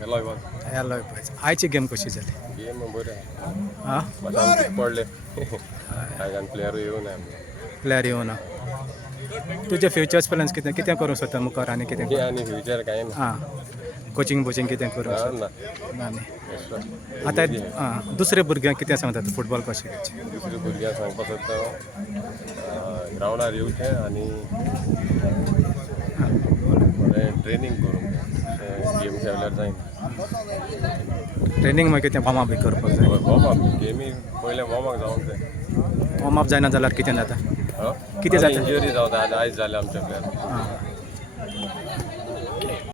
येलोय बघ. यायला पाहिजे. आयची गेम कशी झाली? गेम बरे हां शांतीक पडले काय प्लेयर येऊ नये प्लेयर येऊ ना. तुझे फ्युचर्स प्लॅन्स कितें कितें करूं सोदता मुखार आनी कितें? आणि फ्युचर काय ना हां कोचिंग बोचिंग कितें करूं सोदता? ना ना आतां दुसरे भुरग्यांक कितें सांगता तूं फुटबॉल कशें खेळचें? दुसऱ्या भुरग्यांक सांगपाक सोदता ग्रावंडार येवचें आनी बरें ट्रेनींग करूंक गेम खेळल्यार जायना. ट्रेनींग मागीर कितें वॉर्म अप करपाक जाय. वॉर्म अप गेमी पयलें वॉर्म अप जावंक जाय. वॉर्म अप जायना जाल्यार कितें जाता? कितें जाता इंजरी जावता आयज जालें आमच्या प्लेयर.